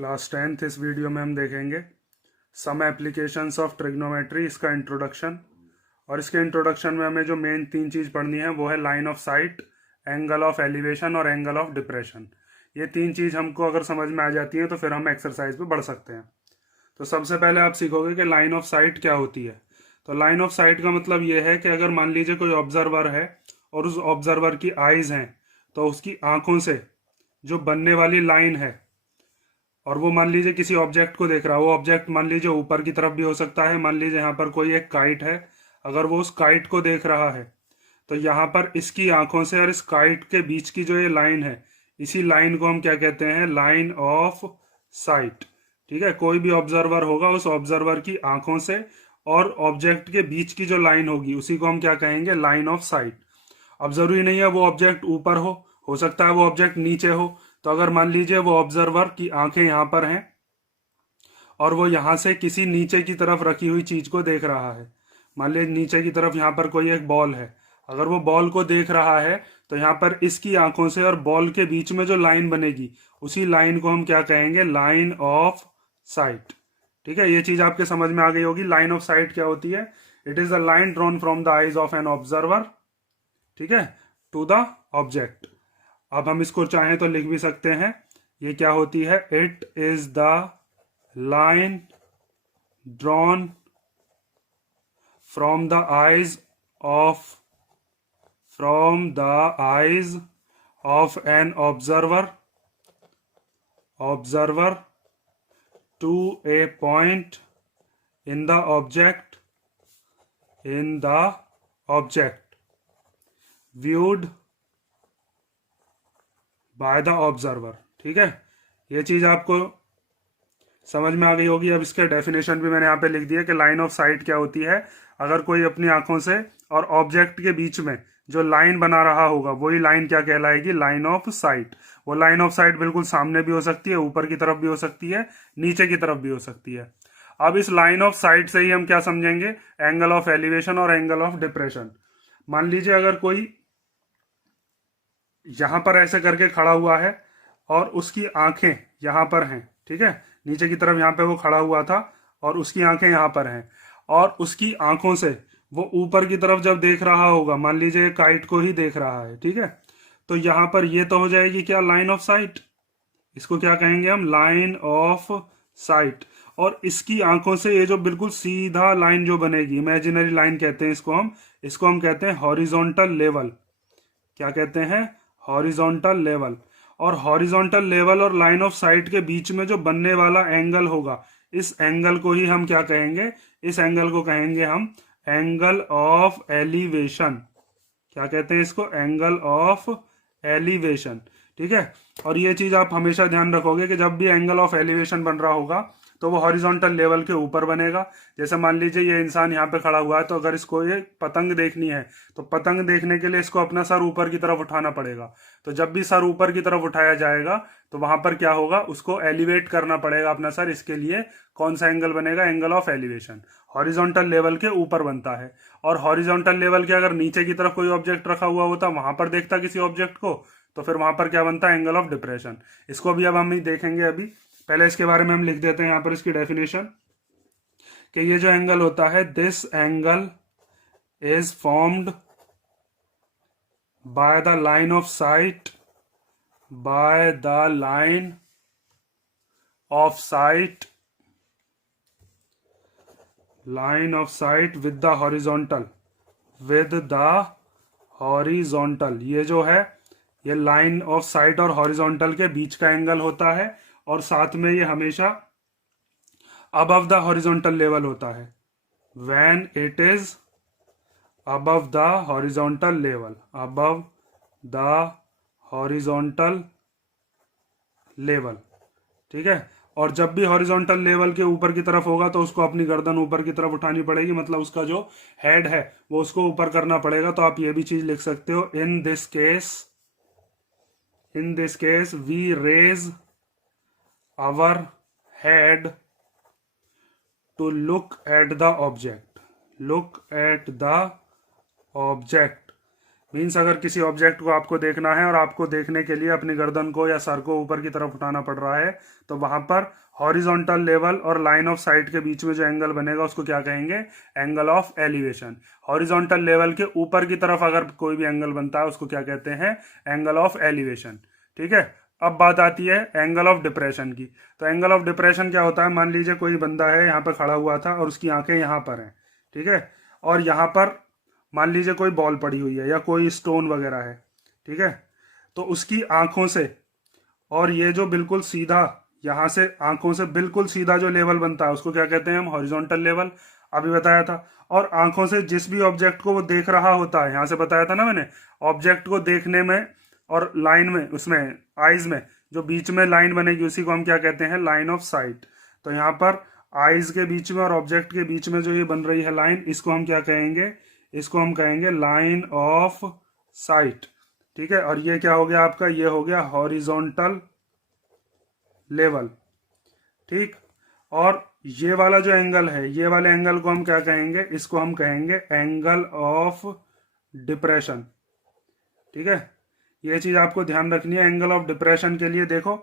Class 10th। इस video में हम देखेंगे सम एप्लीकेशंस ऑफ ट्रिग्नोमेट्री, इसका इंट्रोडक्शन। और इसके इंट्रोडक्शन में हमें जो मेन तीन चीज़ पढ़नी है वो है line of site, angle of elevation और एंगल ऑफ डिप्रेशन। ये तीन चीज़ हमको अगर समझ में आ जाती है तो फिर हम एक्सरसाइज पे बढ़ सकते हैं। तो सबसे पहले आप सीखोगे कि लाइन ऑफ साइट क्या होती है। तो लाइन ऑफ साइट का मतलब ये है कि अगर मान लीजिए कोई ऑब्जर्वर है और उस ऑब्जर्वर की आइज हैं, तो उसकी आंखों से जो बनने वाली लाइन है, और वो मान लीजिए किसी ऑब्जेक्ट को देख रहा है। वो ऑब्जेक्ट मान लीजिए ऊपर की तरफ भी हो सकता है। मान लीजिए यहाँ पर कोई एक काइट है, अगर वो उस काइट को देख रहा है तो यहाँ पर इसकी आंखों से और इस काइट के बीच की जो ये लाइन है, इसी लाइन को हम क्या कहते हैं? Line of site. ठीक है, कोई भी ऑब्जर्वर होगा, उस ऑब्जर्वर की आंखों से और ऑब्जेक्ट के बीच की जो लाइन होगी उसी को हम क्या कहेंगे? Line of site. अब जरूरी नहीं है वो ऑब्जेक्ट ऊपर हो सकता है वो ऑब्जेक्ट नीचे हो। तो अगर मान लीजिए वो ऑब्जर्वर की आंखें यहाँ पर हैं और वो यहाँ से किसी नीचे की तरफ रखी हुई चीज को देख रहा है। मान लीजिए नीचे की तरफ यहाँ पर कोई एक बॉल है, अगर वो बॉल को देख रहा है तो यहाँ पर इसकी आंखों से और बॉल के बीच में जो लाइन बनेगी उसी लाइन को हम क्या कहेंगे? Line of site. ठीक है, ये चीज आपके समझ में आ गई होगी। लाइन ऑफ साइट क्या होती है? It is the line drawn from the eyes of an observer, ठीक है, टू द ऑब्जेक्ट। अब हम इसको चाहें तो लिख भी सकते हैं। ये क्या होती है? It is the line drawn from the eyes of an observer to a point in the object viewed by the observer. ठीक है, ये चीज आपको समझ में आ गई होगी। अब इसके डेफिनेशन भी मैंने यहाँ पे लिख दिया कि लाइन ऑफ साइट क्या होती है। अगर कोई अपनी आंखों से और ऑब्जेक्ट के बीच में जो लाइन बना रहा होगा वही लाइन क्या कहलाएगी? Line of sight. वो लाइन ऑफ साइट बिल्कुल सामने भी हो सकती है, ऊपर की तरफ भी हो सकती है, नीचे की तरफ भी हो सकती है। अब इस लाइन ऑफ साइट से ही हम क्या समझेंगे? एंगल ऑफ एलिवेशन और एंगल ऑफ डिप्रेशन। मान लीजिए अगर कोई यहां पर ऐसे करके खड़ा हुआ है और उसकी आंखें यहां पर हैं, ठीक है, नीचे की तरफ यहां पे वो खड़ा हुआ था और उसकी आंखें यहां पर हैं, और उसकी आंखों से वो ऊपर की तरफ जब देख रहा होगा, मान लीजिए काइट को ही देख रहा है, ठीक है, तो यहां पर ये तो हो जाएगी क्या? Line of site. इसको क्या कहेंगे हम? Line of site. और इसकी आंखों से ये जो बिल्कुल सीधा लाइन जो बनेगी, इमेजिनरी लाइन कहते हैं इसको हम कहते हैं हॉरिजॉन्टल लेवल। क्या कहते हैं? Horizontal level. और हॉरिजॉन्टल लेवल और लाइन ऑफ साइट के बीच में जो बनने वाला एंगल होगा, इस एंगल को ही हम क्या कहेंगे? इस एंगल को कहेंगे हम एंगल ऑफ एलिवेशन। क्या कहते हैं इसको? Angle of elevation. ठीक है, और ये चीज आप हमेशा ध्यान रखोगे कि जब भी एंगल ऑफ एलिवेशन बन रहा होगा तो वो हॉरिजॉन्टल लेवल के ऊपर बनेगा। जैसे मान लीजिए ये इंसान यहाँ पे खड़ा हुआ है, तो अगर इसको ये पतंग देखनी है तो पतंग देखने के लिए इसको अपना सर ऊपर की तरफ उठाना पड़ेगा। तो जब भी सर ऊपर की तरफ उठाया जाएगा तो वहां पर क्या होगा? उसको एलिवेट करना पड़ेगा अपना सर। इसके लिए कौन सा एंगल बनेगा? Angle of elevation. Horizontal level के ऊपर बनता है। और हॉरिजॉन्टल लेवल के अगर नीचे की तरफ कोई ऑब्जेक्ट रखा हुआ होता, वहां पर देखता किसी ऑब्जेक्ट को, तो फिर वहां पर क्या बनता? Angle of depression. इसको भी अब हम ही देखेंगे। अभी पहले इसके बारे में हम लिख देते हैं यहाँ पर इसकी डेफिनेशन, कि ये जो एंगल होता है, this angle is formed by the line of site with the horizontal. ये जो है, ये लाइन ऑफ साइट और हॉरिजॉन्टल के बीच का एंगल होता है, और साथ में ये हमेशा अबव द हॉरिजॉन्टल लेवल होता है। When it is above the horizontal level, ठीक है। और जब भी हॉरिजॉन्टल लेवल के ऊपर की तरफ होगा तो उसको अपनी गर्दन ऊपर की तरफ उठानी पड़ेगी, मतलब उसका जो हेड है वो उसको ऊपर करना पड़ेगा। तो आप ये भी चीज लिख सकते हो, in this case we raise our head to look at the object means अगर किसी ऑब्जेक्ट को आपको देखना है और आपको देखने के लिए अपनी गर्दन को या सर को ऊपर की तरफ उठाना पड़ रहा है, तो वहां पर हॉरिजॉन्टल लेवल और लाइन ऑफ साइट के बीच में जो एंगल बनेगा उसको क्या कहेंगे? Angle of elevation. Horizontal level के ऊपर की तरफ अगर कोई भी एंगल बनता है उसको क्या कहते हैं? Angle of elevation. ठीक है। अब बात आती है एंगल ऑफ डिप्रेशन की। तो एंगल ऑफ डिप्रेशन क्या होता है? मान लीजिए कोई बंदा है यहाँ पर खड़ा हुआ था और उसकी आंखें यहाँ पर हैं, ठीक है, और यहाँ पर मान लीजिए कोई बॉल पड़ी हुई है या कोई स्टोन वगैरह है, ठीक है, तो उसकी आंखों से और ये जो बिल्कुल सीधा यहाँ से आंखों से बिल्कुल सीधा जो लेवल बनता है उसको क्या कहते हैं हम? Horizontal level. अभी बताया था। और आंखों से जिस भी ऑब्जेक्ट को वो देख रहा होता है, यहाँ से बताया था ना मैंने, ऑब्जेक्ट को देखने में और लाइन में, उसमें आईज में जो बीच में लाइन बनेगी उसी को हम क्या कहते हैं? Line of site. तो यहाँ पर आईज के बीच में और ऑब्जेक्ट के बीच में जो ये बन रही है लाइन, इसको हम क्या कहेंगे? इसको हम कहेंगे लाइन ऑफ साइट। ठीक है। और ये क्या हो गया आपका? ये हो गया हॉरिजॉन्टल लेवल। ठीक। और ये वाला जो एंगल है, ये वाले एंगल को हम क्या कहेंगे? इसको हम कहेंगे एंगल ऑफ डिप्रेशन। ठीक है। ये चीज आपको ध्यान रखनी है। एंगल ऑफ डिप्रेशन के लिए देखो,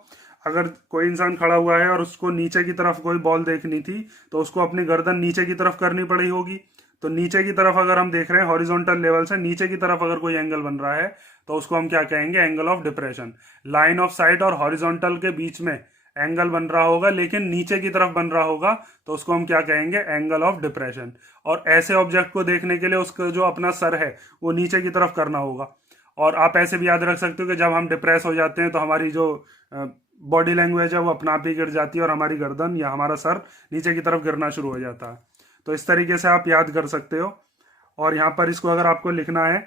अगर कोई इंसान खड़ा हुआ है और उसको नीचे की तरफ कोई बॉल देखनी थी तो उसको अपनी गर्दन नीचे की तरफ करनी पड़ी होगी। तो नीचे की तरफ अगर हम देख रहे हैं हॉरिजॉन्टल लेवल से नीचे की तरफ अगर कोई एंगल बन रहा है तो उसको हम क्या कहेंगे? Angle of depression. Line of site और हॉरिजॉन्टल के बीच में एंगल बन रहा होगा लेकिन नीचे की तरफ बन रहा होगा तो उसको हम क्या कहेंगे? Angle of depression. और ऐसे ऑब्जेक्ट को देखने के लिए उसका जो अपना सर है वो नीचे की तरफ करना होगा। और आप ऐसे भी याद रख सकते हो कि जब हम डिप्रेस हो जाते हैं तो हमारी जो बॉडी लैंग्वेज है वो अपना आप ही गिर जाती है और हमारी गर्दन या हमारा सर नीचे की तरफ गिरना शुरू हो जाता है। तो इस तरीके से आप याद कर सकते हो। और यहाँ पर इसको अगर आपको लिखना है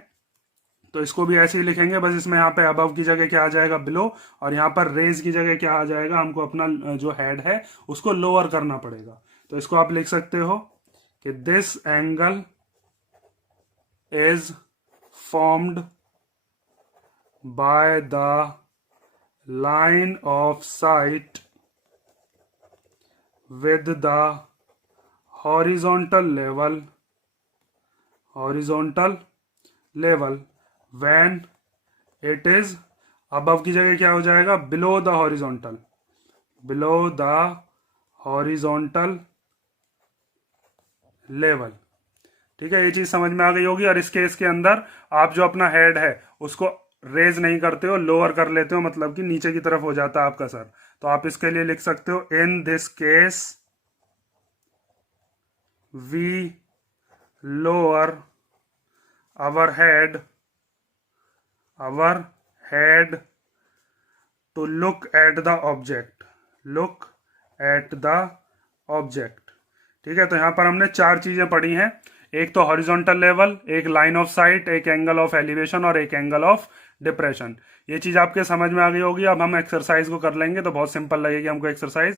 तो इसको भी ऐसे ही लिखेंगे, बस इसमें यहाँ पे अबव की जगह क्या आ जाएगा? बिलो। और यहाँ पर रेज की जगह क्या आ जाएगा? हमको अपना जो हेड है उसको लोअर करना पड़ेगा। तो इसको आप लिख सकते हो कि this angle is formed by the line of site with the horizontal level when it is, above की जगह क्या हो जाएगा? Below the horizontal level. ठीक है। ये चीज समझ में आ गई होगी। और इस केस के अंदर आप जो अपना हेड है उसको रेज नहीं करते हो, लोअर कर लेते हो, मतलब कि नीचे की तरफ हो जाता है आपका सर। तो आप इसके लिए लिख सकते हो in this case we lower our head to look at the object। ठीक है। तो यहां पर हमने 4 चीजें पढ़ी हैं। एक तो हॉरिजॉन्टल लेवल, एक लाइन ऑफ साइट, एक एंगल ऑफ एलिवेशन और एक एंगल ऑफ डिप्रेशन। ये चीज आपके समझ में आ गई होगी। अब हम एक्सरसाइज को कर लेंगे तो बहुत सिंपल लगेगी हमको एक्सरसाइज।